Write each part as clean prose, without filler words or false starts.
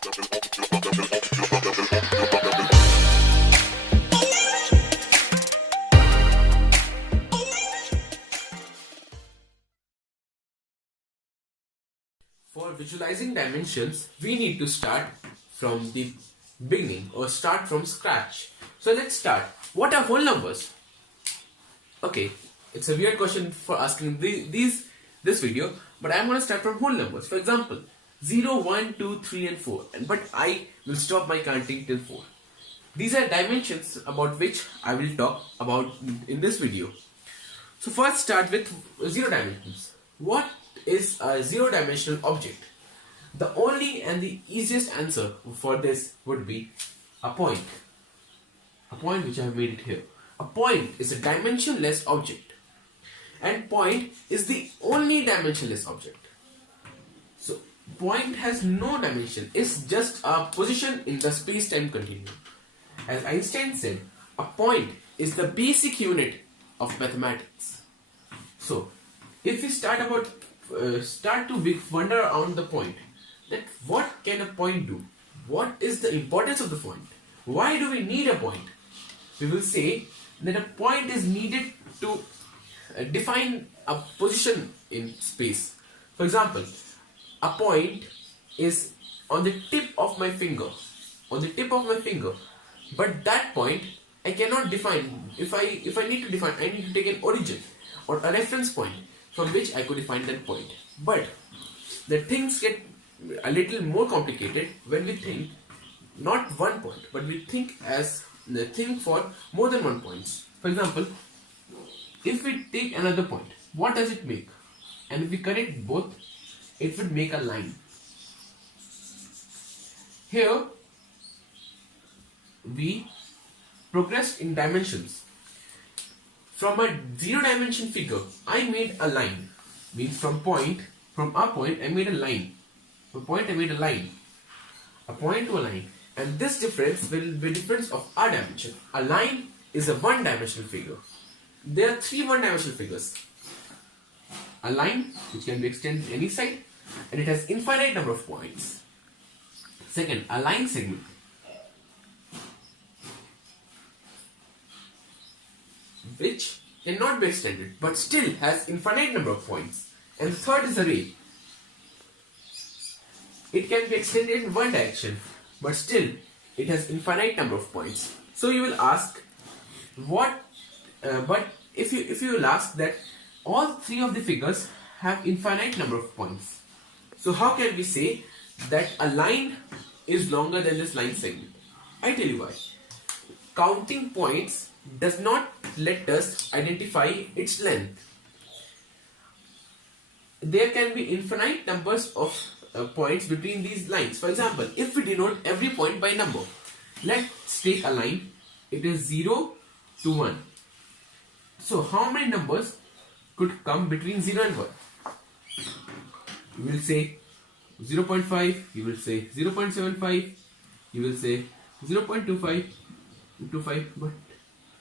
For visualizing dimensions, we need to start from the beginning or start from scratch. So let's start. What are whole numbers? Okay, it's a weird question for asking this video, but I'm going to start from whole numbers. For example, 0, 1, 2, 3 and 4. But I will stop my counting till 4. These are dimensions about which I will talk about in this video. So first start with 0 dimensions. What is a 0-dimensional object? The only and the easiest answer for this would be a point. A point which I have made it here. A point is a dimensionless object. And point is the only dimensionless object. So point has no dimension. It's just a position in the space-time continuum. As Einstein said, a point is the basic unit of mathematics. So if we start to wander around the point, that what can a point do? What is the importance of the point? Why do we need a point? We will say that a point is needed to define a position in space. For example, a point is on the tip of my finger. On the tip of my finger. But that point I cannot define. If I need to define, I need to take an origin or a reference point from which I could define that point. But the things get a little more complicated when we think not one point, but we think for more than 1 points. For example, if we take another point, what does it make? And if we connect both, it would make a line. Here we progressed in dimensions. From a 0-dimension figure, I made a line. Means from a point, I made a line. From a point, I made a line. A point to a line. And this difference will be difference of a dimension. A line is a 1-dimensional figure. There are 3 1-dimensional figures. A line, which can be extended to any side, and it has infinite number of points. Second, a line segment, which cannot be extended but still has infinite number of points. And the third is a ray. It can be extended in one direction but still it has infinite number of points. So you will ask but if you will ask that all 3 of the figures have infinite number of points, so how can we say that a line is longer than this line segment? I tell you why. Counting points does not let us identify its length. There can be infinite numbers of points between these lines. For example, if we denote every point by number, let's take a line. It is 0 to 1. So how many numbers could come between 0 and 1? You will say 0.5, you will say 0.75, you will say 0.25,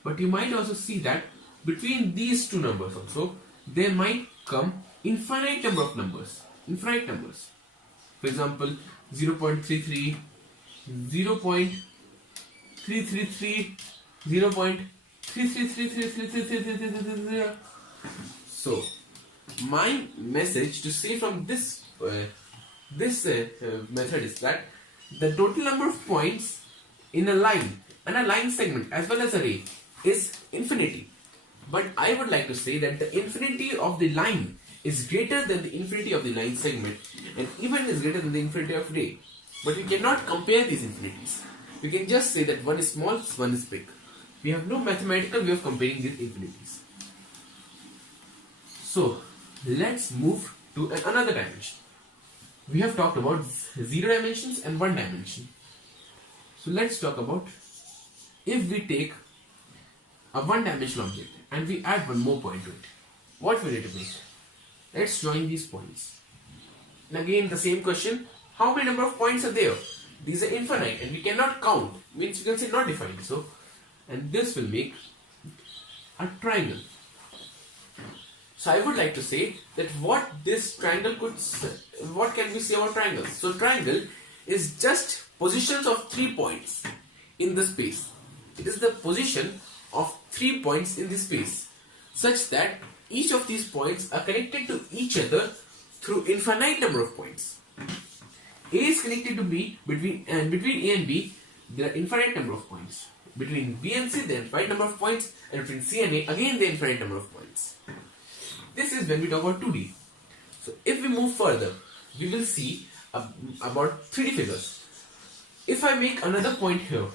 but you might also see that between these 2 numbers also, there might come infinite number of numbers. Infinite numbers. For example, 0.33, 0.333, 0.3333333. So, my message to say from this method is that the total number of points in a line and a line segment as well as a ray is infinity. But I would like to say that the infinity of the line is greater than the infinity of the line segment and even is greater than the infinity of ray. But we cannot compare these infinities. We can just say that one is small, one is big. We have no mathematical way of comparing these infinities. So let's move to another dimension. We have talked about 0 dimensions and 1 dimension. So let's talk about if we take a 1-dimensional object and we add one more point to it. What will it make? Let's join these points. And again the same question, how many number of points are there? These are infinite and we cannot count. Means we can say not defined. So, and this will make a triangle. So I would like to say that what this triangle what can we say about triangles? So triangle is just positions of 3 points in the space. It is the position of 3 points in the space, such that each of these points are connected to each other through infinite number of points. A is connected to B, and between A and B there are infinite number of points. Between B and C there are infinite number of points, and between C and A again there are infinite number of points. This is when we talk about 2D. So if we move further, we will see about 3D figures. If I make another point here,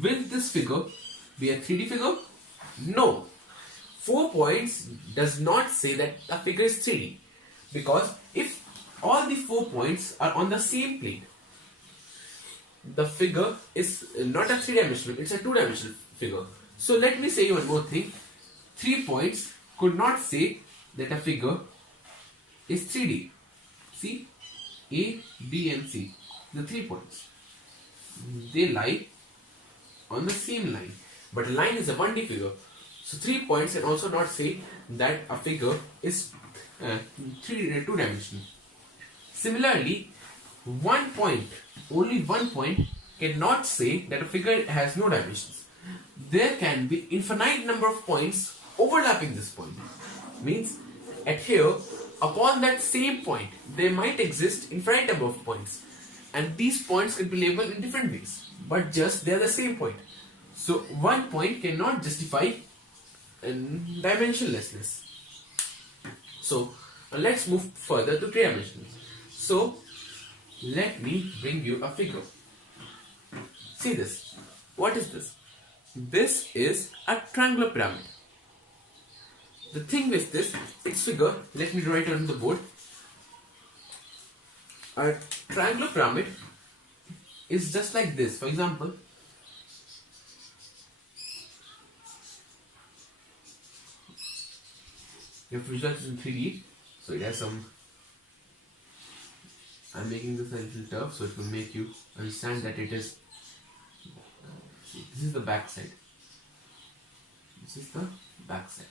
will this figure be a 3D figure? No. 4 points does not say that a figure is 3D, because if all the 4 points are on the same plane, the figure is not a 3-dimensional, it's a 2-dimensional figure. So let me say one more thing. 3 points could not say that a figure is 3D. See, A, B and C, the 3 points, they lie on the same line, but a line is a 1D figure. So 3 points can also not say that a figure is 2-dimensional. Similarly, 1 point, only 1 point cannot say that a figure has no dimensions. There can be infinite number of points overlapping this point. Means at here, upon that same point, there might exist infinite number of points, and these points can be labeled in different ways, but just they are the same point. So 1 point cannot justify dimensionlessness. So let's move further to 3-dimensionals. So let me bring you a figure. See this. What is this? This is a triangular pyramid. The thing with this, its figure, let me write it on the board. A triangular pyramid is just like this. For example, you have to visualize this in 3D, so it has some. I'm making this a little tough, so it will make you understand that it is. This is the back side. This is the back side.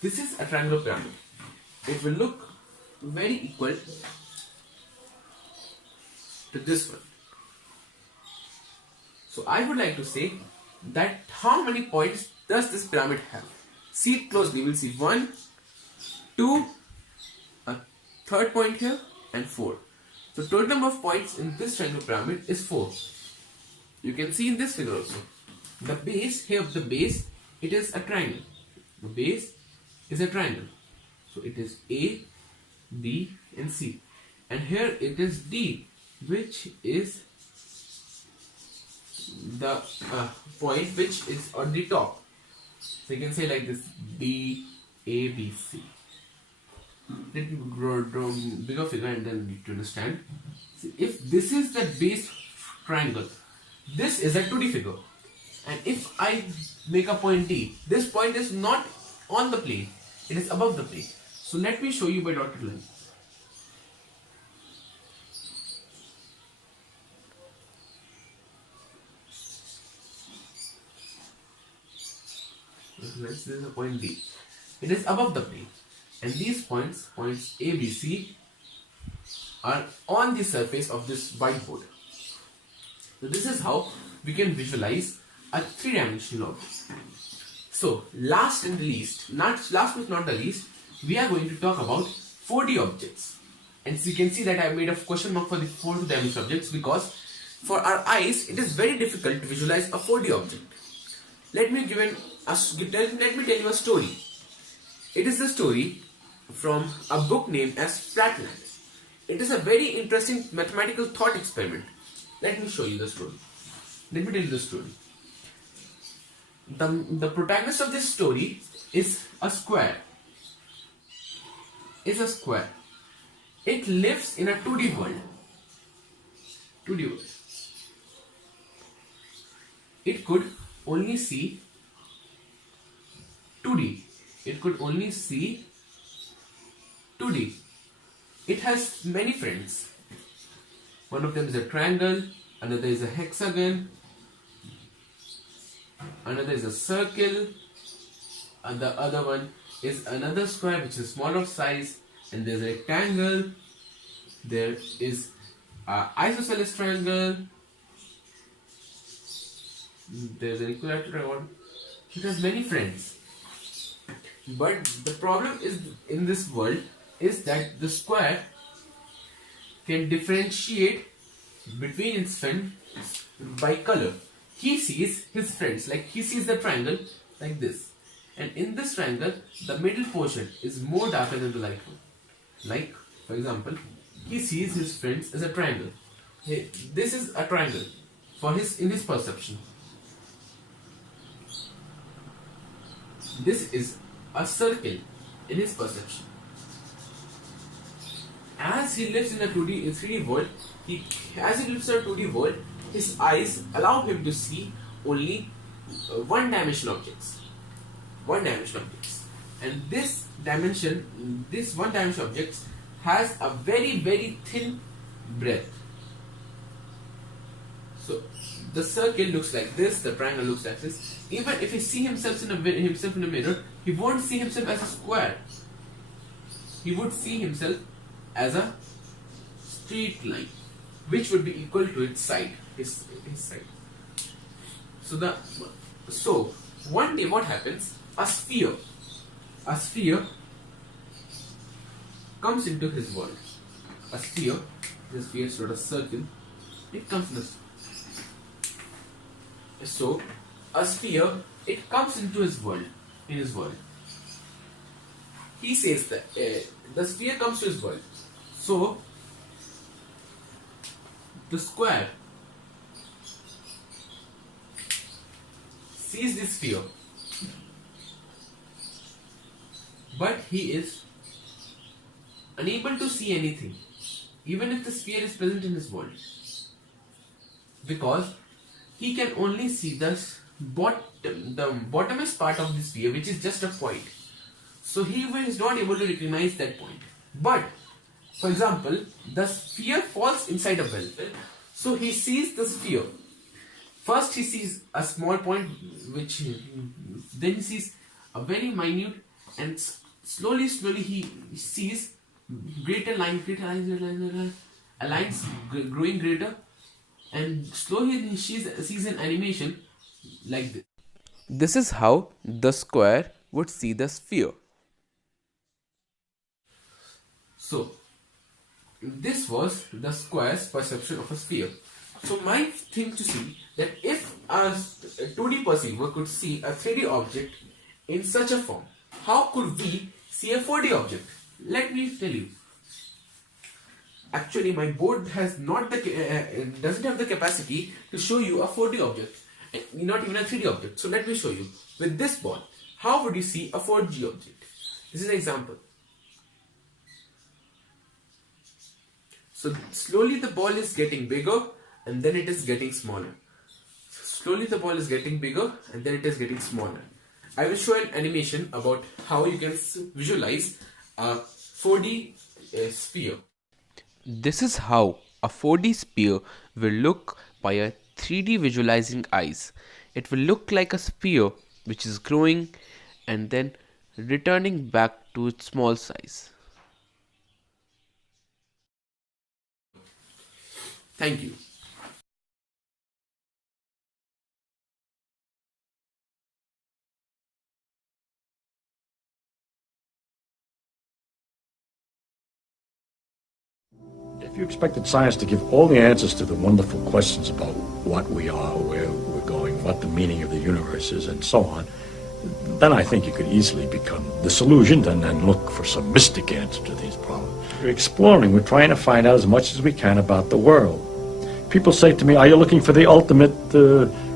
This is a triangular pyramid. It will look very equal to this one. So I would like to say that how many points does this pyramid have? See it closely. We'll see 1, 2, a third point here, and 4. So total number of points in this triangular pyramid is 4. You can see in this figure also. The base, here the base, it is a triangle. The base is a triangle. So it is A, B and C. And here it is D, which is the point which is on the top. So you can say like this, B, A, B, C. Let me draw bigger figure and then you to understand. See, if this is the base triangle, this is a 2D figure. And if I make a point D, this point is not on the plane, it is above the plane. So let me show you by dotted line. This is a point D. It is above the plane. And these points A, B, C, are on the surface of this whiteboard. So this is how we can visualize a 3-dimensional object. So last but not the least, we are going to talk about 4D objects. And so you can see that I have made a question mark for the 4-dimensional objects, because for our eyes it is very difficult to visualize a 4D object. Let me tell you a story. It is the story from a book named as Flatland. It is a very interesting mathematical thought experiment. Let me show you the story. Let me tell you the story. The protagonist of this story is a square. It's a square. It lives in a 2D world. 2D world. It could only see 2D. It could only see 2D. It has many friends. One of them is a triangle, another is a hexagon, another is a circle, and the other one is another square which is smaller size, and there's a rectangle. There is an isosceles triangle. There's an equilateral. It has many friends. But the problem is in this world is that the square can differentiate between its friends by color. He sees his friends, like he sees the triangle like this, and in this triangle the middle portion is more darker than the light one. Like for example, he sees his friends as a triangle. Hey, this is a triangle in his perception. This is a circle in his perception. As he lives in a 3D world, his eyes allow him to see only one-dimensional objects. And this one-dimensional objects has a very, very thin breadth. So the circle looks like this, the triangle looks like this. Even if he see himself in a mirror, he won't see himself as a square. He would see himself as a straight line, which would be equal to its side, his side. So one day what happens? A sphere comes into his world. This sphere is sort of circle. It comes in this. So a sphere, it comes into his world. He says that the sphere comes to his world. So the square sees this sphere, but he is unable to see anything, even if the sphere is present in his world, because he can only see the bottommost part of the sphere, which is just a point. So he is not able to recognize that point. But for example, the sphere falls inside a well. So he sees the sphere. First he sees a small point, then he sees a very minute, and slowly he sees greater lines, growing greater, and slowly he sees an animation like this. This is how the square would see the sphere. So this was the square's perception of a sphere. So my thing to see that if a 2D perceiver could see a 3D object in such a form, how could we see a 4D object? Let me tell you. Actually, my board has doesn't have the capacity to show you a 4D object, not even a 3D object. So let me show you. With this ball, how would you see a 4D object? This is an example. So slowly the ball is getting bigger, and then it is getting smaller. Slowly the ball is getting bigger, and then it is getting smaller. I will show an animation about how you can visualize a 4D sphere. This is how a 4D sphere will look by a 3D visualizing eyes. It will look like a sphere which is growing and then returning back to its small size. Thank you. If you expected science to give all the answers to the wonderful questions about what we are, where we're going, what the meaning of the universe is, and so on, then I think you could easily become disillusioned and then look for some mystic answer to these problems. We're exploring, we're trying to find out as much as we can about the world. People say to me, are you looking for the ultimate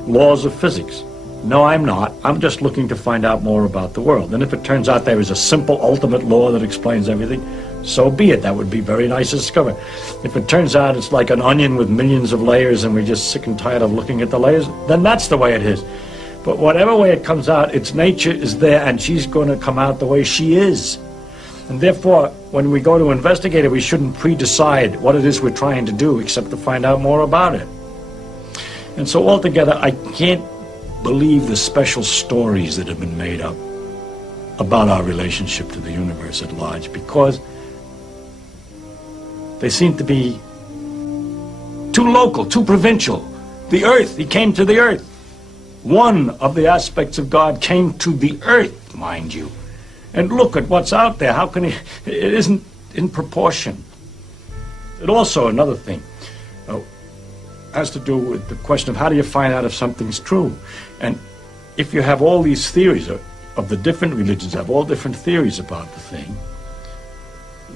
laws of physics? No, I'm not. I'm just looking to find out more about the world. And if it turns out there is a simple ultimate law that explains everything, so be it. That would be very nice to discover. If it turns out it's like an onion with millions of layers and we're just sick and tired of looking at the layers, then that's the way it is. But whatever way it comes out, its nature is there, and she's going to come out the way she is. And therefore, when we go to investigate it, we shouldn't pre-decide what it is we're trying to do, except to find out more about it. And so altogether, I can't believe the special stories that have been made up. about our relationship to the universe at large, because they seem to be too local, too provincial. The earth, he came to the earth. One of the aspects of God came to the earth, mind you. And look at what's out there. How can he? It isn't in proportion. And also another thing has to do with the question of how do you find out if something's true? And if you have all these theories of the different religions, have all different theories about the thing,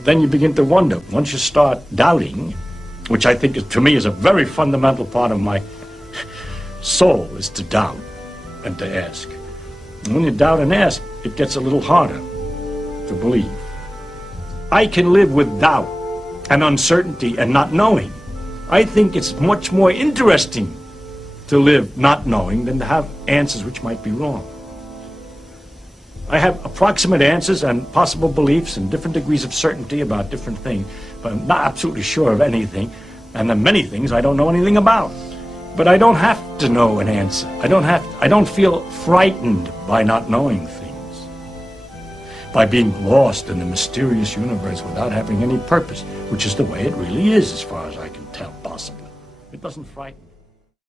then you begin to wonder. Once you start doubting, which I think to me is a very fundamental part of my soul, is to doubt and to ask. And when you doubt and ask, it gets a little harder to believe. I can live with doubt and uncertainty and not knowing. I think it's much more interesting to live not knowing than to have answers which might be wrong. I have approximate answers and possible beliefs and different degrees of certainty about different things, but I'm not absolutely sure of anything, and there are many things I don't know anything about. But I don't have to know an answer. I don't feel frightened by not knowing things, by being lost in the mysterious universe without having any purpose, which is the way it really is as far as I can tell, possibly. It doesn't frighten me.